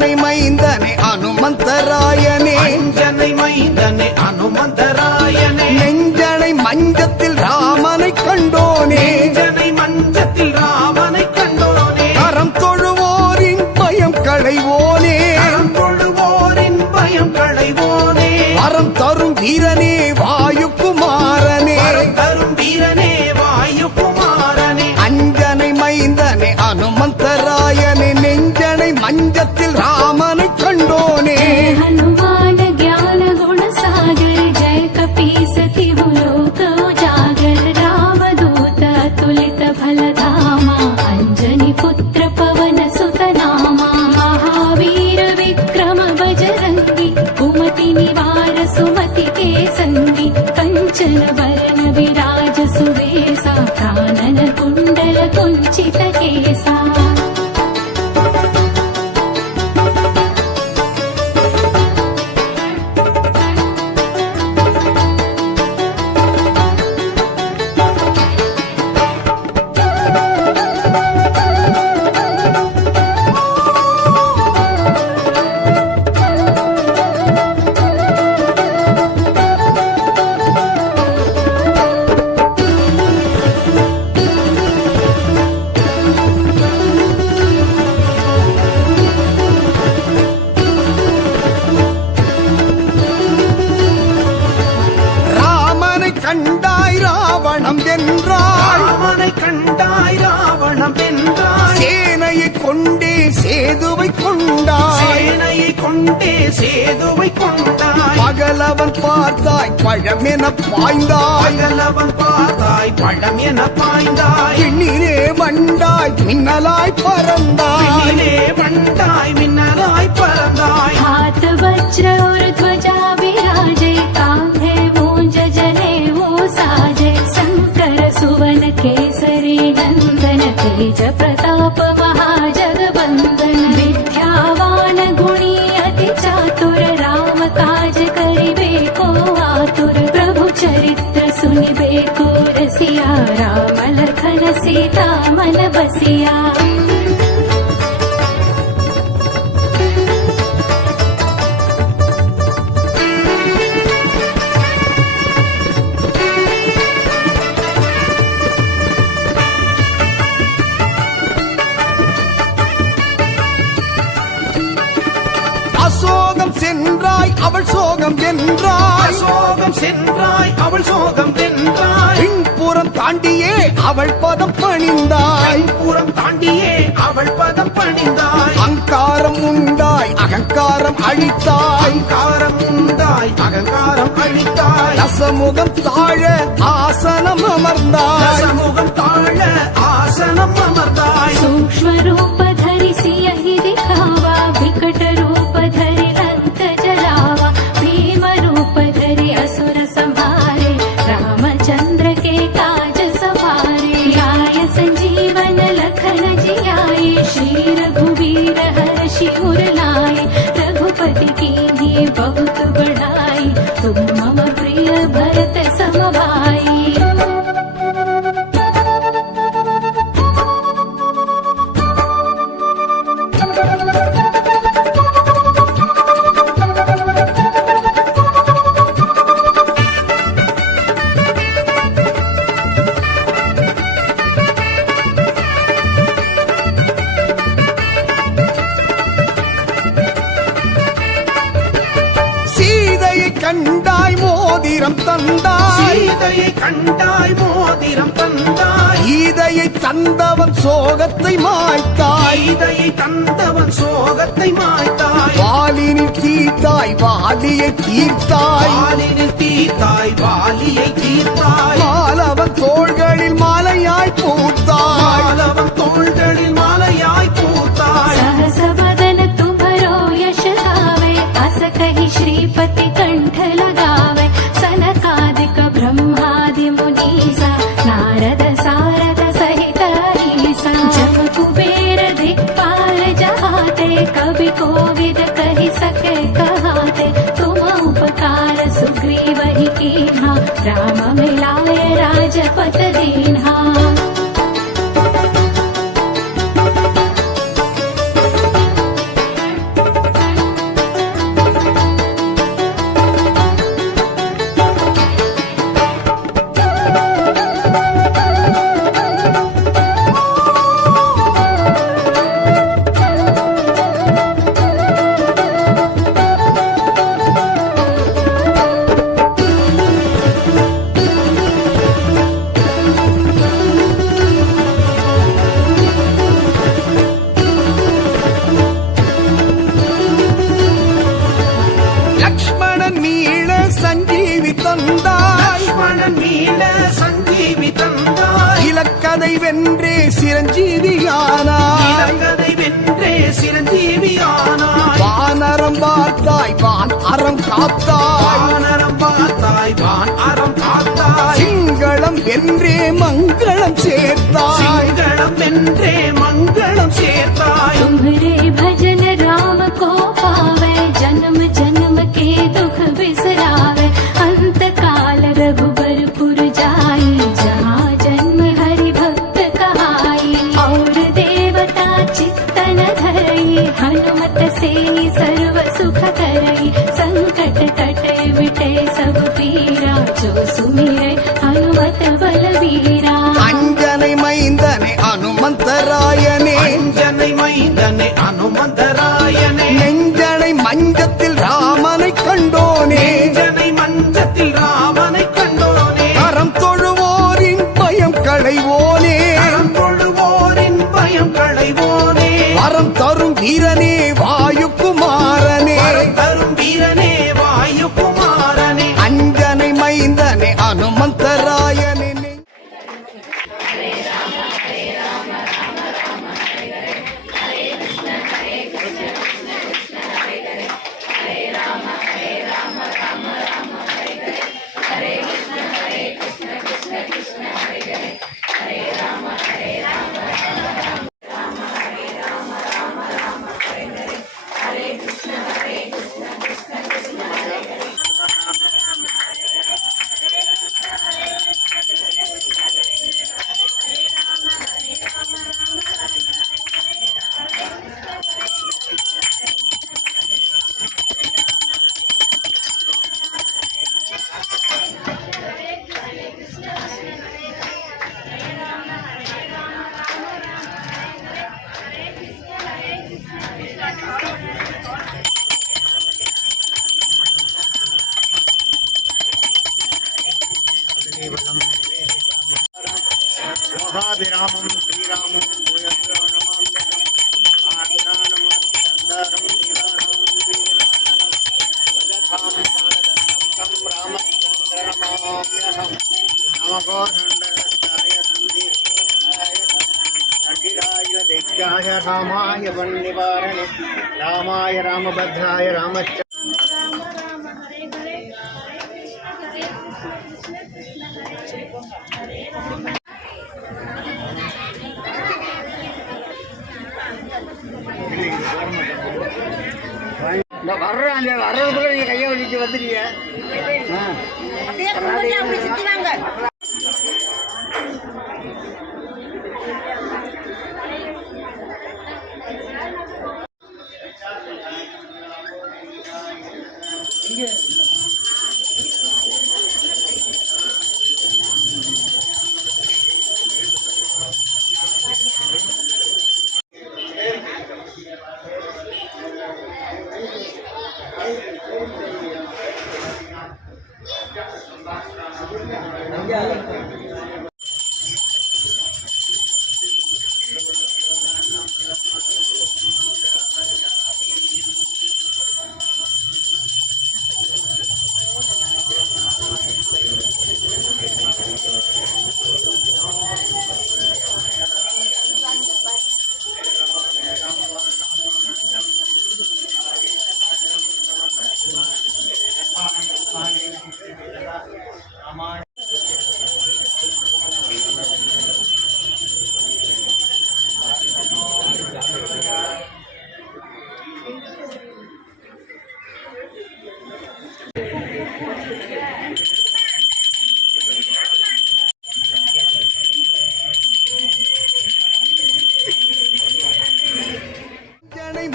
அஞ்சனை மைந்தனே அனுமந்தராயனே அஞ்சனை மைந்தனே அனுமந்தராயனே நெஞ்சனை மஞ்சத்தில் ராமனை கண்டோனே நெஞ்சனை மஞ்சத்தில் ராமனை கண்டோனே கரம் தொழுவோரின் பயம் களைவோனே கரம் தொழுவோரின் பயம் களைவோனே வரம் தரும் வீரனே வாயுகுமாரனே வரம் தரும் வீரனே வாயுகுமாரனே அஞ்சனை மைந்தனே அனுமந்தராயனே நெஞ்சனை மஞ்சத்தில் ராமனை கண்டோனே हनुमान ज्ञान गुण सागर जय कपीसति लोक उजागर रामदूत तुलित फलधामा अंजनी पुत्र पवन सुत नामा महावीर विक्रम बजरंगी कुमति निवार सुमति के संगी कंचन वरण विराज सुवेसा कानन कुंडल कुंचित केसा கண்டாய் ராவணம் வென்றாய் ராமனை கண்டாய் ராவணம் வென்றாய் சேனையை கொண்டே சேதுவை கொண்டாய் சேனையை கொண்டே சேதுவை கொண்டாய் பகலவன் பார்த்தாய் பழமென பாய்ந்தாய் பகலவன் பார்த்தாய் பழம் என பாய்ந்தாய் பின்னிலே வண்டாய் மின்னலாய் பறந்தாய் பின்னிலே வண்டாய் மின்னலாய் பறந்தாய் हाथ वज्र और ध्वजा विराजे कांधे मूंज जने वो साजे शंकर सुवन केसरी नंदन तेज प्रताप महाजगबंदन विद्यावान गुणी अति चातुर राम काज करिबे को आतुर प्रभु चरित्र सुनिबे को रसिया राम लखन सीता मन बसिया அசோகம் சென்றாய் அவள் சோகம் வென்றாய் சோகம் சென்றாய் அவள் சோகம் வென்றாய் பின்புறம் தாண்டியே அவள் பதம் பணிந்தாய் புறம் தாண்டியே அவள் பதம் பணிந்தாய் அங்காரம் உண்டாய் அகங்காரம் அழித்தாய் அகங்காரம் உண்டாய் அகங்காரம் அழித்தாய் ரசமுகம் தாழ ஆசனம் அமர்ந்தாய் சமூகம் தாழ ஆசனம் அமர்ந்தாய் सूक्ष्म रूप धरि सियहि दिखावा विकट रूप धरि लंक जलावा भीम रूप धरि असुर संहारे रामचंद्र के काज सवारे लाय संजीवन लखन जियाए श्री रघुवीर हर्षि उर लाए रघुपति कीन्ही बहुत बढ़ाई तुम मम प्रिय भरत सम भाई சீதையை கண்டாய் மோதிரம் தந்தாய் சீதையை கண்டாய் மோதிரம் தந்தாய் கீதையை தந்தவன் சோகத்தை மாய்த்தாய் சீதையை தந்தவன் சோகத்தை மாய்த்தாய் வாலினில் தீர்த்தாய் வாலியை தீர்த்தாய் வாலினில் தீர்த்தாய் வாலியை தீர்த்தாய் மாலவன் தோள்களில் மாலையாய் பூத்தாய் மாலவன் தோள்களில் மாலையாய் பூத்தாய் सहस बदन तुम्हरो यश गावे अस कहि श्रीपति कंठ लगावे सनकादिक ब्रह्मादि मुनीसा नारद सारद सहित ईसा जम कुबेर दिक्पाल जहाते कवि कोविद कहि सके कहाते तुम उपकार सुग्रीव ही कीन्हा राम मिलाय राजपत दीन्हा இளங்கதை வென்றே சிரஞ்சீவியானாய் இளங்கதை வென்றே சிரஞ்சீவியானாய் வானரம் பார்த்தாய் வான் அறம் காத்தாய் வானரம் பார்த்தாய் வான் அறம் காத்தாய் சிங்களம் வென்றே மங்களம் சேர்த்தாய் சிங்களம் வென்றே மங்களம் சேர்த்தாய் तुम्हारे भजन राम को पावे जन्म जन्म के दुख बिसरावे अंत काल रघुबरपुर जाई जहाँ जन्म हरि भक्त कहाई और देवता चित्तन धरई हनुमत से सर्व सुख करई संकट कटे मिटे सब पीरा जो सुमिरे हनुमत बलवीरा அஞ்சனை மைந்தனை அனுமந்தராயனே அஞ்சனை மைந்தனை அனுமந்தராயனே நெஞ்சனை மஞ்சத்தில் ராமனை கண்டோனே நெஞ்சனை மஞ்சத்தில் ராமனை கண்டோனே அறம் தொழுவோரின் பயம் களைவோனே அறம் தொழுவோரின் பயம் களைவோனே வரம் தரும் வீரனே வாயுக்குமாரனே வரம் தரும் வீரனே வாயுகுமாரனே அஞ்சனை மைந்தனை அனுமந்தராயனே மகாபிராமம் ஸ்ரீராமம் பூயஸ்ராணமாம்யகம் ஆதிராணமாச்சந்தரம் வீராணாம் வீராணம் ரஜதாம் பாததந்தம் தம் ராமச்சந்திரநமாம்யகம் நமகோதண்டஸ்தாய சந்தீப்தாய கண்டிராய தைத்யாய ராமாய வன்னிவாரணே ராமாய ராமபத்ராய ராமச்ச இந்த வர்றேன் அந்த வர்றதுக்குள்ள நீங்க கையை வலிச்சு வந்துட்டீங்க அப்படியே கும்பிட்டு அப்படி சுத்தி வாங்க.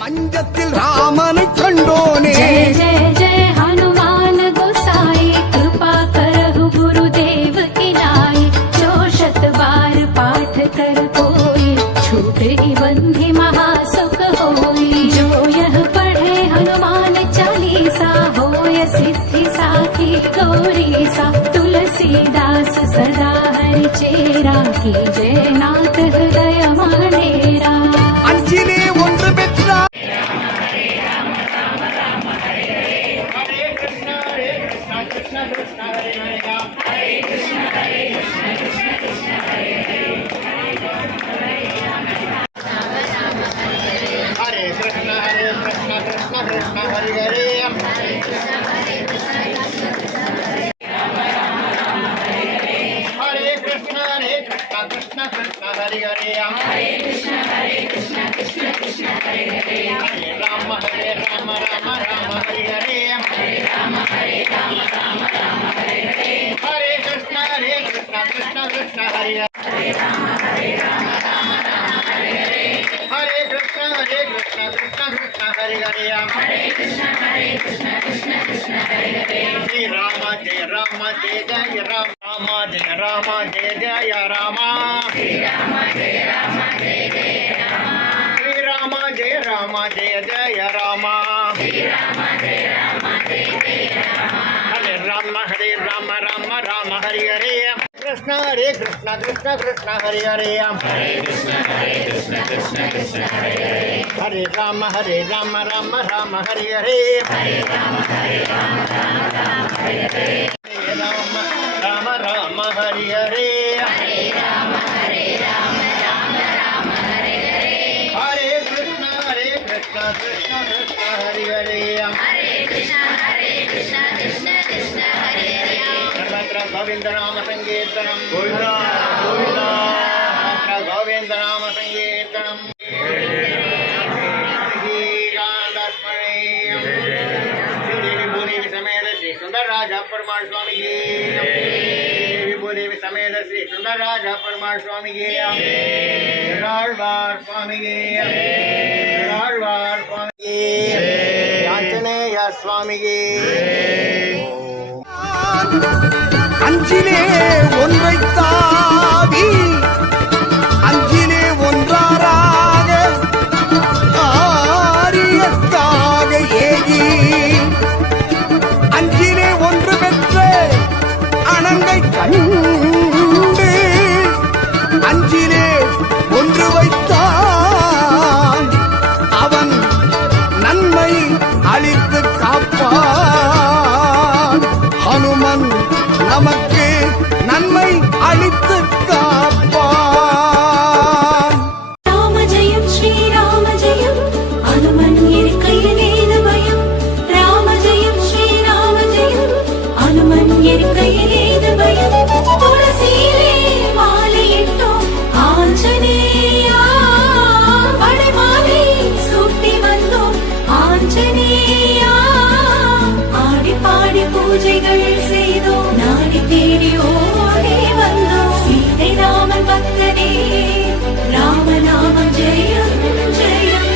மஞ்சத்தில் ராமனை கண்டோனே जय जय जय हनुमान गोसाई कृपा करहु गुरुदेव की नाई जो शत बार पाठ कर कोई छूटे बंधि महासुख होई जो यह पढ़े हनुमान चालीसा होय सिद्धि साखी गौरीसा तुलसीदास सदा हरि चेरा की जय नाथ हृदय मानेरा அஞ்சிலே ஒன்று பெற்றார் Krishna Hare Hare Hare Krishna Krishna Krishna Hare Hare Hare Krishna Krishna Hare Hare Hare Rama Rama Rama Hare Hare Hare Rama Rama Hare Hare Hare Krishna Krishna Krishna Hare Hare Hare Rama Rama Hare Hare Hare Krishna Krishna Krishna Hare Hare Hare Krishna Krishna Hare Hare Jai Rama Jai Rama Jai Jai Rama Jai Rama Jai Jai Rama Jai Rama Jai Rama Jai Jai Rama Jai Rama Jai Rama Jai Jai Rama Jai Rama Jai Rama Jai Jai Rama Hare Rama Rama Rama Hare Hare Krishna Krishna Krishna Hare Hare Hare Krishna Krishna Hare Hare Hare Rama Rama Rama Hare Hare Hare Rama Rama Hare Hare Hare Rama Rama Hare Hare Hare Rama Rama Hare Hare Hare Krishna Krishna Hare Hare Hare Krishna Krishna Hare Hare सर्वत्र गोविंद नाम संकीर्तनम गोविंदा गोविंदा सर्वत्र गोविंद नाम संकीर्तनम विभूदेवी समेत श्री सुंदर राजा परमार स्वामी की विभूदेवी समेत श्री सुंदर राजा परमार स्वामी की स्वामी की स्वामी की आंजनेय स्वामी की அஞ்சிலே ஒன்றை தாவி அஞ்சிலே ஒன்றாராக ஆரியத்தாக ஏகி அஞ்சிலே ஒன்று பெற்ற அணங்கை கண்டு அஞ்சிலே ஒன்று வைத்தான் அவன் நன்மை அளித்து காப்பான் ஹனுமன் நமக்கு நன்மை அளித்து காப்பான் ராம ஜெயம் ஸ்ரீராம ஜெயம் அனுமன் இருக்கையிலேது பயம் ராம ஜெயம் ஸ்ரீராம ஜெயம் அனுமன் இருக்கையிலேது பயம் துளசியிலே மாலையிட்டோம் ஆஞ்சநேயா வளைமாலை சூட்டி வந்தோம் ஆஞ்சநேயா ஆடி பாடி பூஜைகள் செய்தோம் நாடி தேடி ஓடி வந்தோம் சீதை ராமன் பக்தனே ராமநாமம் ஜெயம் ஜெயம்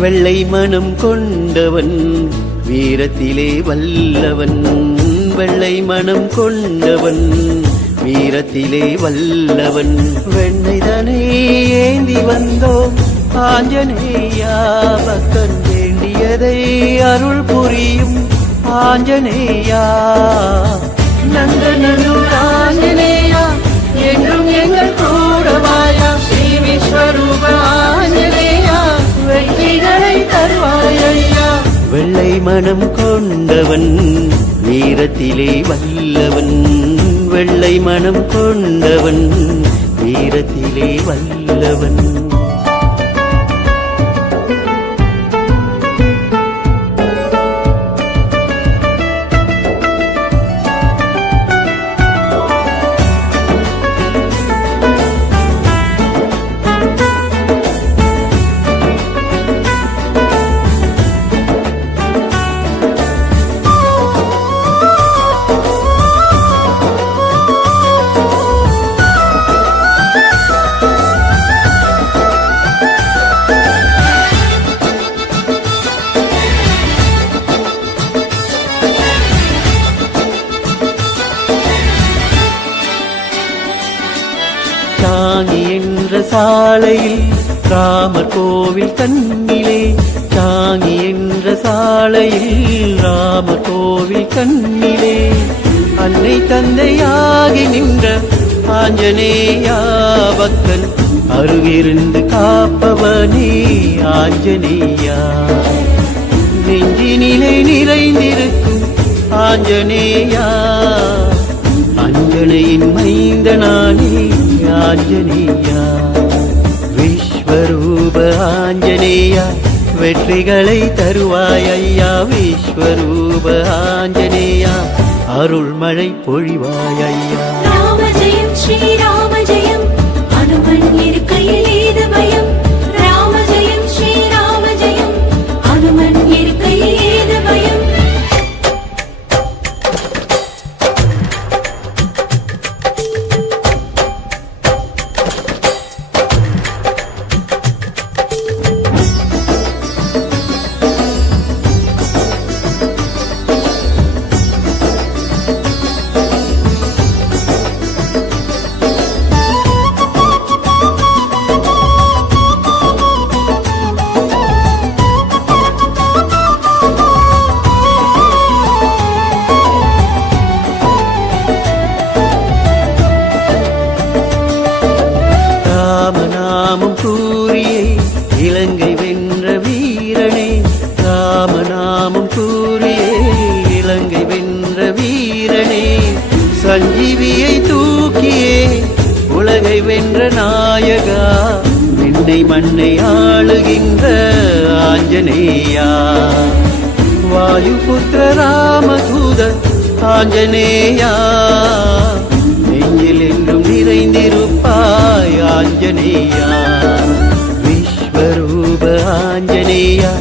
வெள்ளை மனம் கொண்டவன் வீரத்திலே வல்லவன் வெள்ளை மனம் கொண்டவன் வீரத்திலே வல்லவன் வெண்ணைதனை ஏந்தி வந்தோம் ஆஞ்சநேயா பக்தன் வேண்டியதை அருள் புரியும் ஆஞ்சநேயா நந்தனூர் ஆஞ்சநேயா என்றும் எங்கள் கூடவாயா ஸ்ரீ விஸ்வரூப ஆஞ்சநேயா வெற்றிகளை தருவாயா வெள்ளை மனம் கொண்டவன் வீரத்திலே வல்லவன் வெள்ளை மனம் கொண்டவன் வீரத்திலே வல்லவன் சாணி என்ற சாலையில் ராமர் கோவில் கண்ணிலே தாங்கி என்ற சாலையில் ராமர் கோவில் கண்ணிலே அன்னை தந்தையாகி நின்ற ஆஞ்சநேயா பக்தன் அருகிருந்து காப்பவனே ஆஞ்சநேயா நெஞ்சினிலே நிறைந்திருக்கும் ஆஞ்சநேயா அஞ்சனையின் மைந்தனானே ஆஞ்சநேயா விஸ்வரூப ஆஞ்சநேயா வெற்றிகளை தருவாய் ஐயா விஸ்வரூப ஆஞ்சநேயா அருள்மழை பொழிவாய் ஐயா ராம ஜெயம் ஸ்ரீராம ஜெயம் அனுமன் இருக்கையில் ஏது பயம் ராம ஜெயம் ஸ்ரீராம ஜெயம் அனுமன் இருக்கையில் ஏது பயம் ராமநாமம் கூறியே இலங்கை வென்ற வீரனே ராமநாமம் கூறியே இலங்கை வென்ற வீரனே சஞ்சீவியை தூக்கியே உலகை வென்ற நாயகா விண்ணை மண்ணை ஆளுகின்ற ஆஞ்சநேயா வாயுபுத்திர ராமதூத ஆஞ்சநேயா நெஞ்சில் என்றும் நிறைந்திருப்பாய் ஆஞ்சநேயா விஸ்வரூப ஆஞ்சநேயா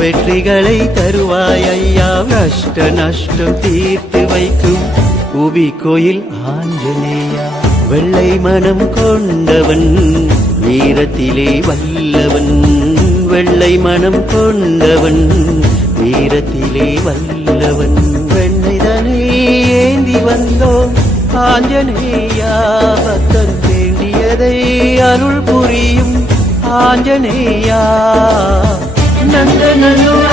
வெற்றிகளை தருவாய் ஐயா கஷ்ட நஷ்டம் தீர்த்து வைக்கும் உபி கோயில் ஆஞ்சநேயா வெள்ளை மனம் கொண்டவன் வீரத்திலே வல்லவன் வெள்ளை மனம் கொண்டவன் வீரத்திலே வல்லவன் வெண்ணைதனை ஏந்தி வந்தோம் ஆஞ்சநேயா பக்தன் வேண்டியதை அருள் புரியும் ஆஞ்சநேயா நந்தநல்லூர்